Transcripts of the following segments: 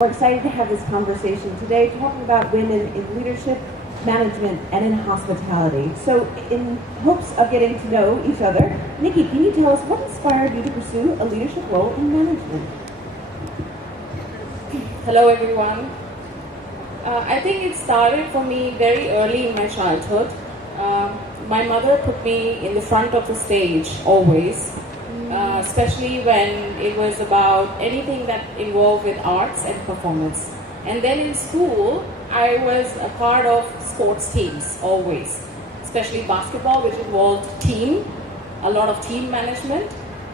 We're excited to have this conversation today talking about women in leadership, management, and in hospitality. So in hopes of getting to know each other, Nikki, can you tell us what inspired you to pursue a leadership role in management? Hello everyone. I think it started for me very early in my childhood. My mother put me in the front of the stage always, especially when it was about anything that involved with arts and performance. And then in school, I was a part of sports teams always, especially basketball, which involved team, a lot of team management.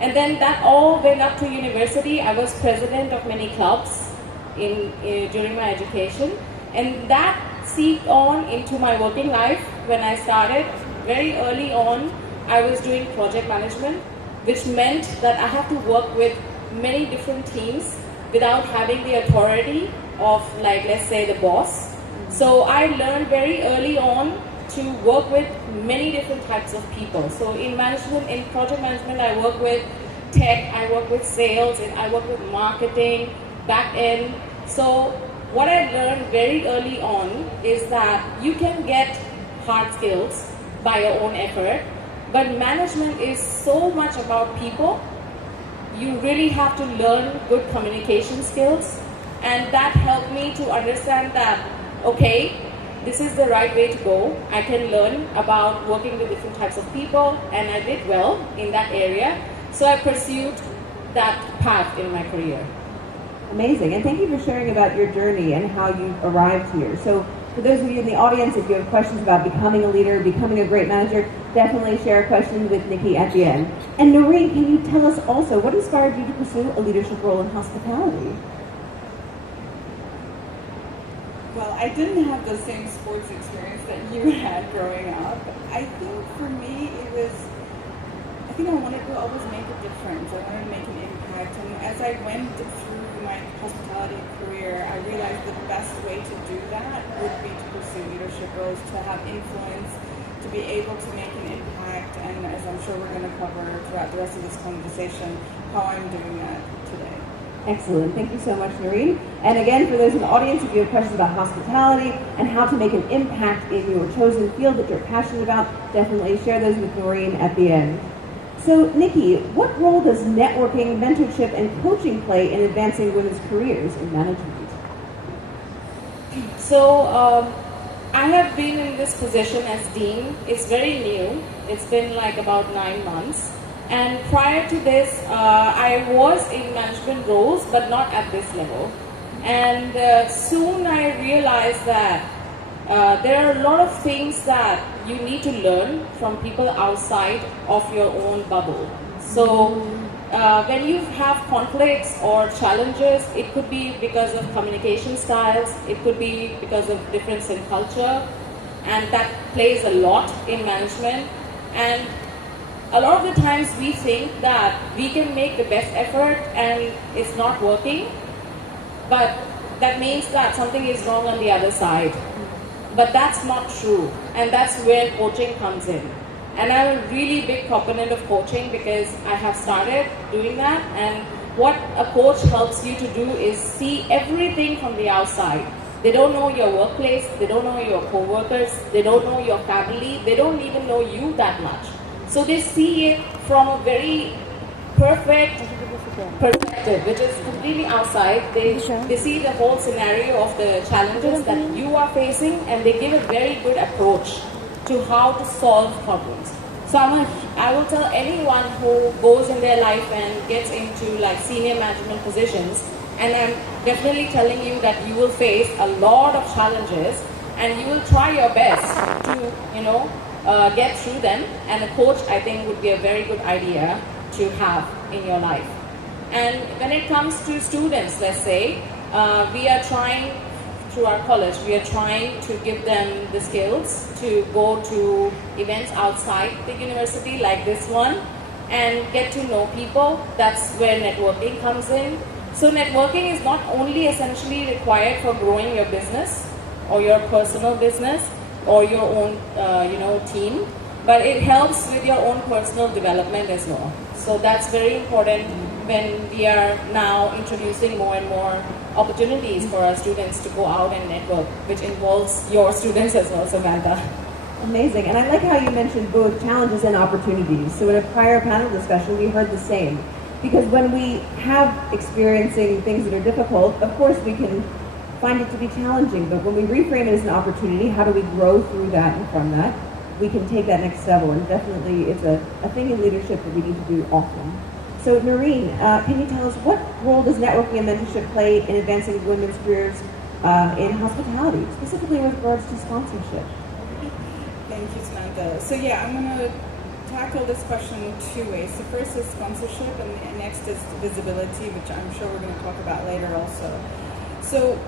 And then that all went up to university. I was president of many clubs during my education, and that seeped on into my working life. When I started very early on, I was doing project management, which meant that I have to work with many different teams without having the authority of, like, let's say, the boss. So I learned very early on to work with many different types of people. So in management, in project management, I work with tech, I work with sales, and I work with marketing, back end. So what I learned very early on is that you can get hard skills by your own effort, but management is so much about people. You really have to learn good communication skills, and that helped me to understand that, okay, this is the right way to go. I can learn about working with different types of people, and I did well in that area. So I pursued that path in my career. Amazing, and thank you for sharing about your journey and how you arrived here. So for those of you in the audience, if you have questions about becoming a leader, becoming a great manager, definitely share a question with Nikki at the end. And Noreen, can you tell us also what inspired you to pursue a leadership role in hospitality? Well, I didn't have the same sports experience that you had growing up. I think for me, I wanted to always make a difference. I wanted to make an impact. And as I went through my hospitality career, I realized the best way to do that would be to pursue leadership roles, to have influence, to be able to make an impact, and as I'm sure we're going to cover throughout the rest of this conversation, how I'm doing that today. Excellent. Thank you so much, Noreen. And again, for those in the audience, if you have questions about hospitality and how to make an impact in your chosen field that you're passionate about, definitely share those with Noreen at the end. So, Nikki, what role does networking, mentorship, and coaching play in advancing women's careers in management? So, I have been in this position as dean. It's very new. It's been like about 9 months. And prior to this, I was in management roles, but not at this level. And soon I realized that there are a lot of things that you need to learn from people outside of your own bubble. So when you have conflicts or challenges, it could be because of communication styles, it could be because of difference in culture, and that plays a lot in management. And a lot of the times we think that we can make the best effort and it's not working, but that means that something is wrong on the other side. But that's not true, and that's where coaching comes in. And I'm a really big proponent of coaching because I have started doing that, and what a coach helps you to do is see everything from the outside. They don't know your workplace, they don't know your co-workers, they don't know your family, they don't even know you that much. So they see it from a very perfect perspective, which is completely outside. They see the whole scenario of the challenges that you are facing, and they give a very good approach to how to solve problems. So I will tell anyone who goes in their life and gets into like senior management positions, and I'm definitely telling you that you will face a lot of challenges, and you will try your best to get through them. And a coach, I think, would be a very good idea to have in your life. And when it comes to students, let's say, we are trying, through our college, we are trying to give them the skills to go to events outside the university like this one and get to know people. That's where networking comes in. So networking is not only essentially required for growing your business or your personal business or your own team, but it helps with your own personal development as well. So that's very important when we are now introducing more and more opportunities for our students to go out and network, which involves your students as well, Samantha. Amazing. And I like how you mentioned both challenges and opportunities. So in a prior panel discussion, we heard the same. Because when we have experiencing things that are difficult, of course we can find it to be challenging. But when we reframe it as an opportunity, how do we grow through that and from that? We can take that next level. And definitely it's a thing in leadership that we need to do often. So Noreen, can you tell us what role does networking and mentorship play in advancing women's careers in hospitality, specifically with regards to sponsorship? Thank you, Samantha. So yeah, I'm going to tackle this question two ways. So first is sponsorship, and next is visibility, which I'm sure we're going to talk about later also. So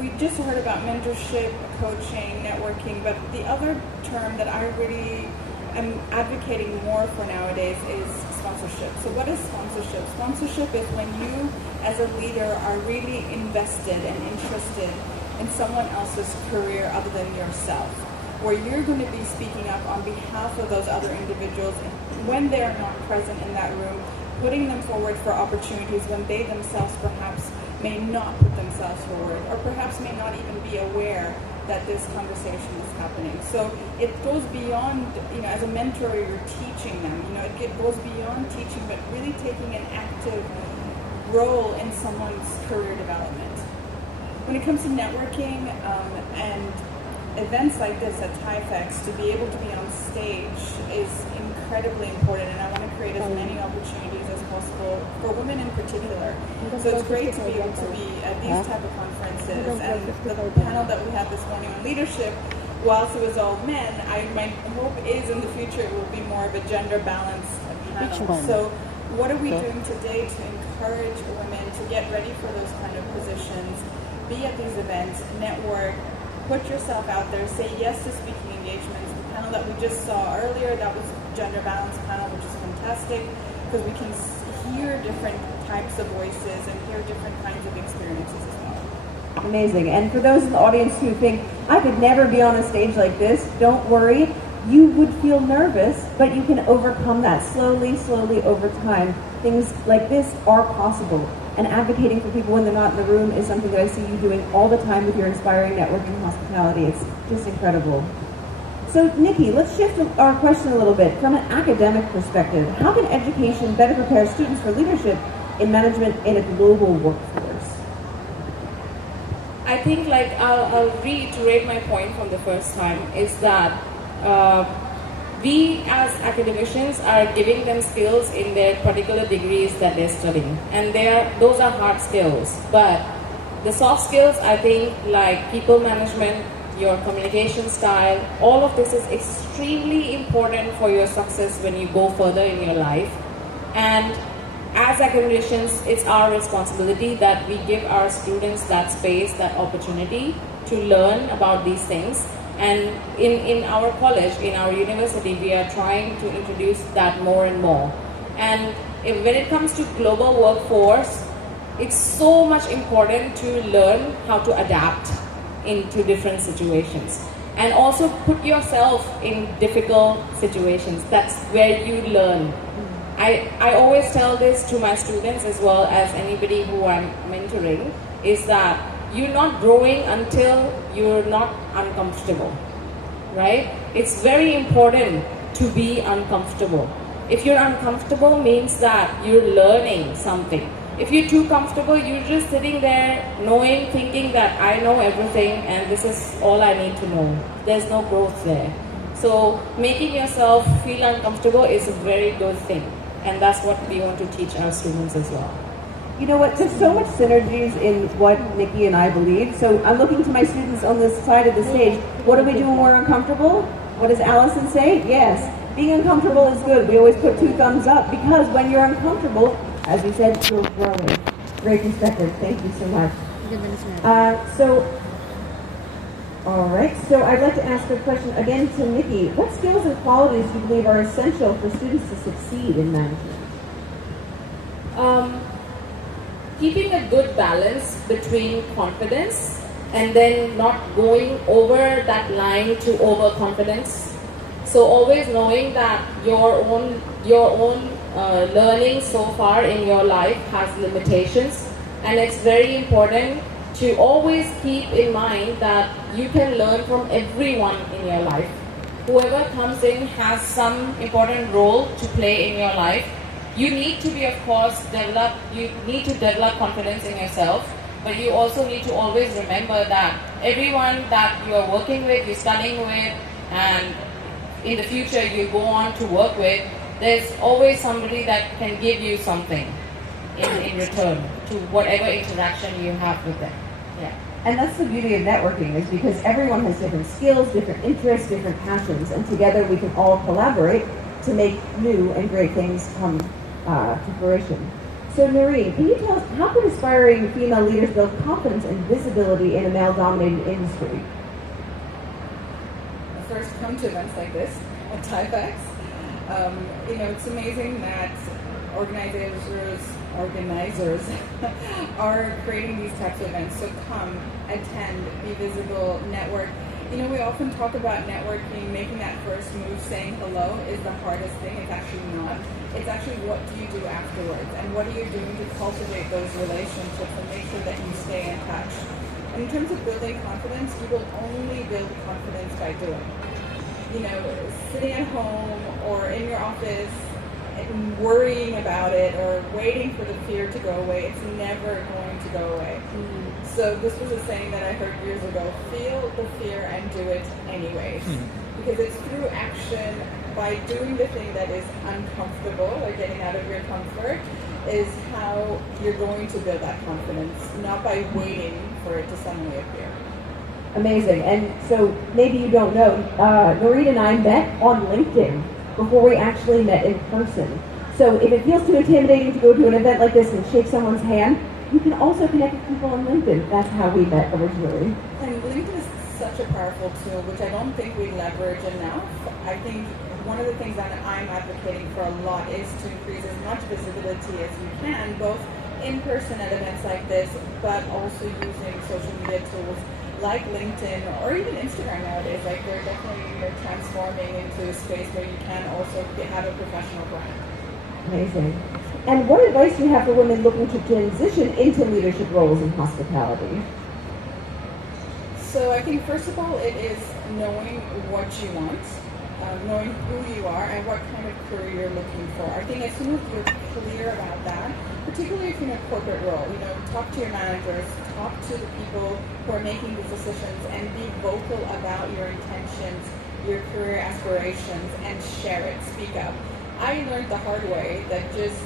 we just heard about mentorship, coaching, networking, but the other term that I really am advocating more for nowadays is sponsorship. So what is sponsorship? Sponsorship is when you, as a leader, are really invested and interested in someone else's career other than yourself, where you're going to be speaking up on behalf of those other individuals when they're not present in that room, putting them forward for opportunities when they themselves perhaps may not put themselves forward, or perhaps may not even be aware that this conversation is happening. So it goes beyond, as a mentor, you're teaching them, it goes beyond teaching, but really taking an active role in someone's career development. When it comes to networking and events like this at THAIFEX, to be able to be on stage is incredibly important, and I want to create as many opportunities as possible for women in particular. So it's great to be able to be at these type of conferences. And the panel that we had this morning on leadership, whilst it was all men, my hope is in the future it will be more of a gender balanced panel. So what are we doing today to encourage women to get ready for those kind of positions, be at these events, network, put yourself out there, say yes to speaking engagements. The panel that we just saw earlier, that was gender balance panel, which is fantastic, because we can hear different types of voices and hear different kinds of experiences as well. Amazing. And for those in the audience who think, I could never be on a stage like this, don't worry. You would feel nervous, but you can overcome that slowly over time. Things like this are possible. And advocating for people when they're not in the room is something that I see you doing all the time with your inspiring networking hospitality. It's just incredible. So Nikki, let's shift our question a little bit. From an academic perspective, how can education better prepare students for leadership in management in a global workforce? I think I'll reiterate my point from the first time, is that we as academicians are giving them skills in their particular degrees that they're studying, and those are hard skills. But the soft skills, I think, like people management, your communication style, all of this is extremely important for your success when you go further in your life. And as academicians, it's our responsibility that we give our students that space, that opportunity to learn about these things. And in our college, in our university, we are trying to introduce that more and more. And when it comes to global workforce, it's so much important to learn how to adapt into different situations. And also put yourself in difficult situations. That's where you learn. I always tell this to my students as well as anybody who I'm mentoring, is that you're not growing until you're not uncomfortable, right? It's very important to be uncomfortable. If you're uncomfortable, means that you're learning something. If you're too comfortable, you're just sitting there knowing, thinking that I know everything and this is all I need to know. There's no growth there. So making yourself feel uncomfortable is a very good thing. And that's what we want to teach our students as well. You know what, there's so much synergies in what Nikki and I believe. So I'm looking to my students on this side of the stage. What do we do when we're uncomfortable? What does Allison say? Yes, being uncomfortable is good. We always put 2 thumbs up, because when you're uncomfortable, as we said, you're growing. Great perspective. Thank you so much. All right. So I'd like to ask a question again to Nikki. What skills and qualities do you believe are essential for students to succeed in management? Keeping a good balance between confidence and then not going over that line to overconfidence. So always knowing that your own learning so far in your life has limitations, and it's very important to always keep in mind that you can learn from everyone in your life. Whoever comes in has some important role to play in your life. You need to be, of course, you need to develop confidence in yourself, but you also need to always remember that everyone that you are working with, you're studying with, and in the future you go on to work with, there's always somebody that can give you something in return to whatever interaction you have with them. Yeah. And that's the beauty of networking, is because everyone has different skills, different interests, different passions, and together we can all collaborate to make new and great things come to fruition. So Noreen, can you tell us, how can aspiring female leaders build confidence and visibility in a male-dominated industry? First, come to events like this at THAIFEX. It's amazing that organizers are creating these types of events. So come, attend, be visible, network. We often talk about networking, making that first move, saying hello is the hardest thing. It's actually not. It's actually what do you do afterwards, and what are you doing to cultivate those relationships and make sure that you stay in touch. And in terms of building confidence, you will only build confidence by doing. Sitting at home or in your office and worrying about it or waiting for the fear to go away, it's never going to go away. So this was a saying that I heard years ago: feel the fear and do it anyways. Because it's through action, by doing the thing that is uncomfortable, or getting out of your comfort, is how you're going to build that confidence, not by waiting for it to suddenly appear. Amazing. And so maybe you don't know, Noreen and I met on LinkedIn before we actually met in person. So if it feels too intimidating to go to an event like this and shake someone's hand, you can also connect with people on LinkedIn. That's how we met originally. And LinkedIn is such a powerful tool, which I don't think we leverage enough. I think one of the things that I'm advocating for a lot is to increase as much visibility as you can, both in person at events like this, but also using social media tools like LinkedIn or even Instagram nowadays. Like, they're definitely transforming into a space where you can also have a professional brand. Amazing. And what advice do you have for women looking to transition into leadership roles in hospitality? So I think, first of all, it is knowing what you want, knowing who you are and what kind of career you're looking for. I think as soon as you're clear about that, particularly if you're in a corporate role, talk to your managers, talk to the people who are making these decisions, and be vocal about your intentions, your career aspirations, and share it, speak up. I learned the hard way that just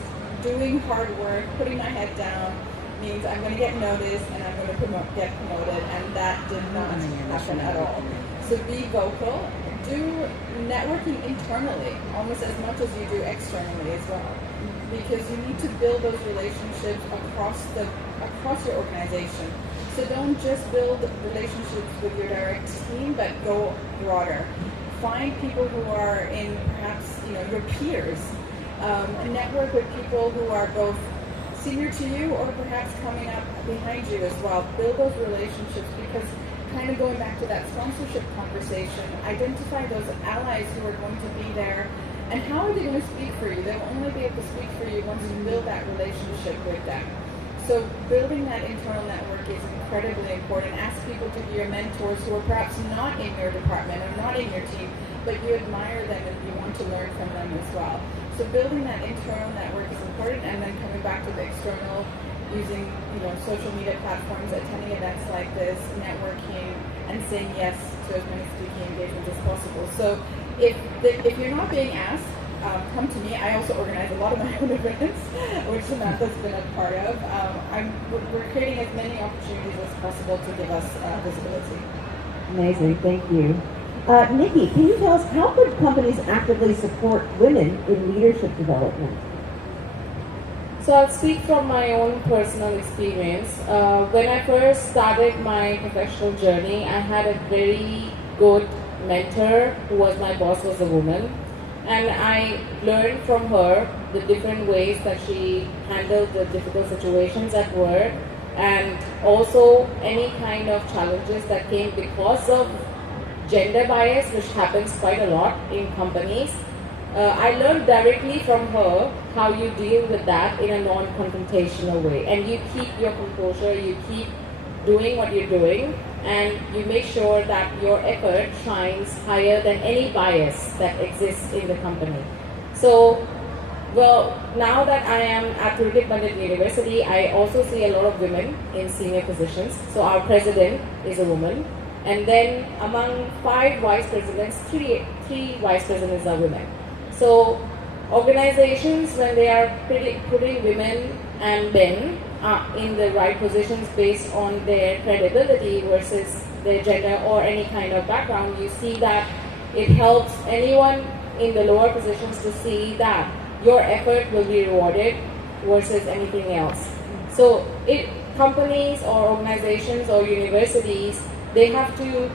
doing hard work, putting my head down, means I'm going to get noticed and I'm going to get promoted, and that did not happen at all. So be vocal, do networking internally almost as much as you do externally as well, because you need to build those relationships across your organization. So don't just build relationships with your direct team, but go broader. Find people who are in perhaps your peers. Network with people who are both senior to you or perhaps coming up behind you as well. Build those relationships, because kind of going back to that sponsorship conversation, identify those allies who are going to be there, and how are they going to speak for you? They'll only be able to speak for you once you build that relationship with them. So building that internal network is incredibly important. Ask people to be your mentors who are perhaps not in your department or not in your team, but you admire them and you want to learn from them as well. So building that internal network is important, and then coming back to the external, using social media platforms, attending events like this, networking, and saying yes to as many speaking engagements as possible. So if you're not being asked, come to me. I also organize a lot of my own events, which Samantha's been a part of. We're creating as many opportunities as possible to give us visibility. Amazing, thank you. Nikki, can you tell us, how could companies actively support women in leadership development? So I'll speak from my own personal experience. When I first started my professional journey, I had a very good mentor who was my boss, was a woman. And I learned from her the different ways that she handled the difficult situations at work, and also any kind of challenges that came because of gender bias, which happens quite a lot in companies. I learned directly from her how you deal with that in a non-confrontational way, and you keep your composure, you keep doing what you're doing, and you make sure that your effort shines higher than any bias that exists in the company. So, well, now that I am at Purdue University, I also see a lot of women in senior positions. So our president is a woman, and then among 5 vice presidents, three vice presidents are women. So organizations, when they are putting women and men in the right positions based on their credibility versus their gender or any kind of background, you see that it helps anyone in the lower positions to see that your effort will be rewarded versus anything else. So companies or organizations or universities, they have to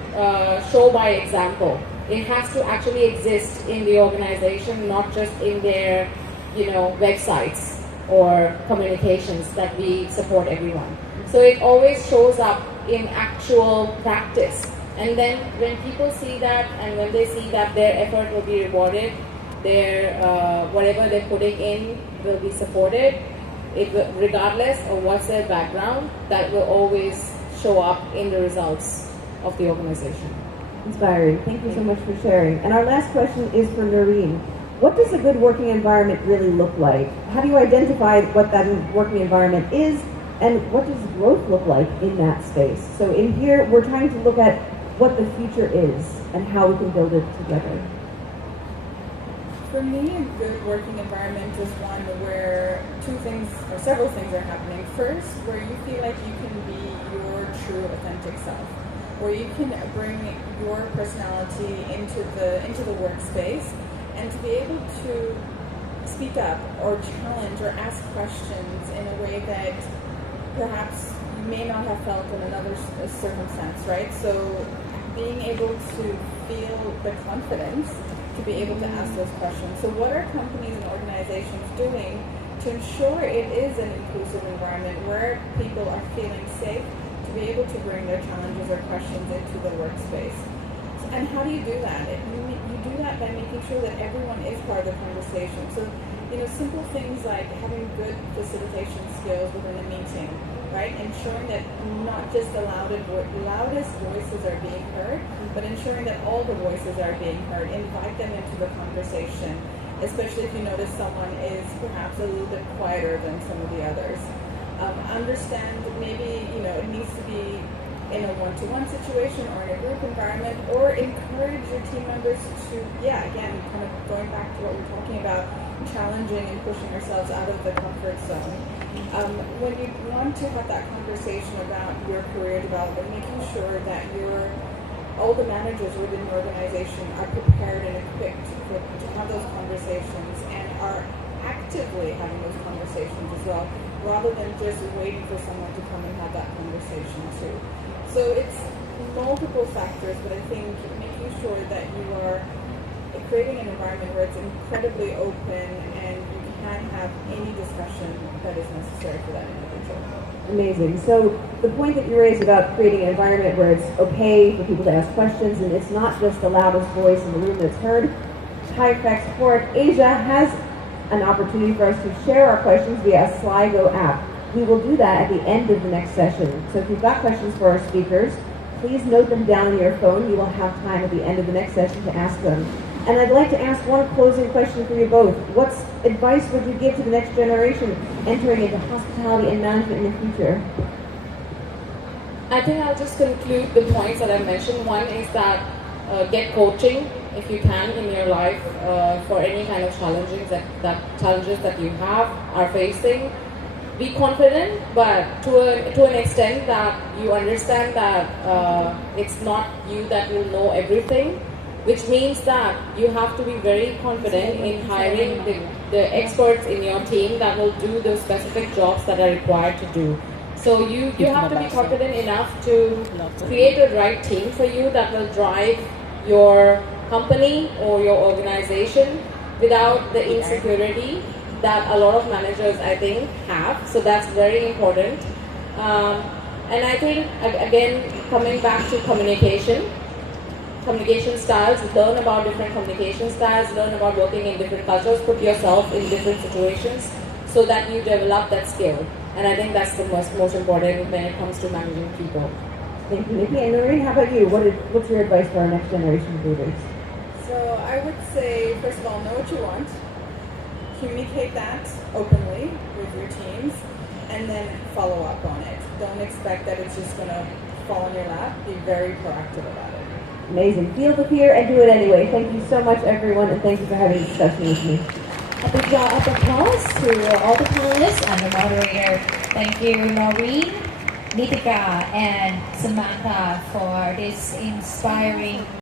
show by example. It has to actually exist in the organization, not just in their, websites or communications that we support everyone. So it always shows up in actual practice. And then when people see that, and when they see that their effort will be rewarded, their whatever they're putting in will be supported, regardless of what's their background, that will always show up in the results of the organization. Inspiring. Thank you so much for sharing. And our last question is for Noreen. What does a good working environment really look like? How do you identify what that working environment is, and what does growth look like in that space? So in here, we're trying to look at what the future is and how we can build it together. For me, a good working environment is one where several things are happening. First, where you feel like you can be your true, authentic self, where you can bring your personality into the workspace, and to be able to speak up or challenge or ask questions in a way that perhaps you may not have felt in another circumstance, right? So being able to feel the confidence to be able to ask those questions. So what are companies and organizations doing to ensure it is an inclusive environment where people are feeling safe to be able to bring their challenges or questions into the workspace? And how do you do that? You do that by making sure that everyone is part of the conversation. So, simple things like having good facilitation skills within a meeting, right? Ensuring that not just the loudest voices are being heard, but ensuring that all the voices are being heard. Invite them into the conversation, especially if you notice someone is perhaps a little bit quieter than some of the others. Understand maybe, it needs to be in a one-to-one situation or in a group environment, or encourage your team members to, again, kind of going back to what we're talking about, challenging and pushing ourselves out of the comfort zone. When you want to have that conversation about your career development, making sure that all the managers within the organization are prepared and equipped to have those conversations and are actively having those conversations as well, rather than just waiting for someone to come and have that conversation too. So it's multiple factors, but I think making sure that you are creating an environment where it's incredibly open and you can have any discussion that is necessary for that individual. Amazing. So the point that you raised about creating an environment where it's okay for people to ask questions and it's not just the loudest voice in the room that's heard, THAIFEX HOREC Asia has an opportunity for us to share our questions via a Sligo app. We will do that at the end of the next session. So if you've got questions for our speakers, please note them down on your phone. You will have time at the end of the next session to ask them. And I'd like to ask one closing question for you both. What advice would you give to the next generation entering into hospitality and management in the future? I think I'll just conclude the points that I mentioned. One is that get coaching if you can in your life for any kind of challenges that you are facing. Be confident, but to an extent that you understand that it's not you that will know everything, which means that you have to be very confident in hiring the experts in your team that will do those specific jobs that are required to do. So you have to be confident enough to create the right team for you that will drive your company or your organization without the insecurity that a lot of managers, I think, have. So that's very important. And I think, again, coming back to communication, communication styles, learn about different communication styles, learn about working in different cultures, put yourself in different situations so that you develop that skill. And I think that's the most important when it comes to managing people. Thank you, Nikki. And Noreen, how about you? What's your advice for our next generation of leaders? So I would say, first of all, know what you want. Communicate that openly with your teams, and then follow up on it. Don't expect that it's just going to fall in your lap. Be very proactive about it. Amazing. Feel the fear and do it anyway. Thank you so much, everyone, and thank you for having a discussion with me. A big round of applause to all the panelists and the moderator. Thank you, Noreen, Nitika, and Samantha for this inspiring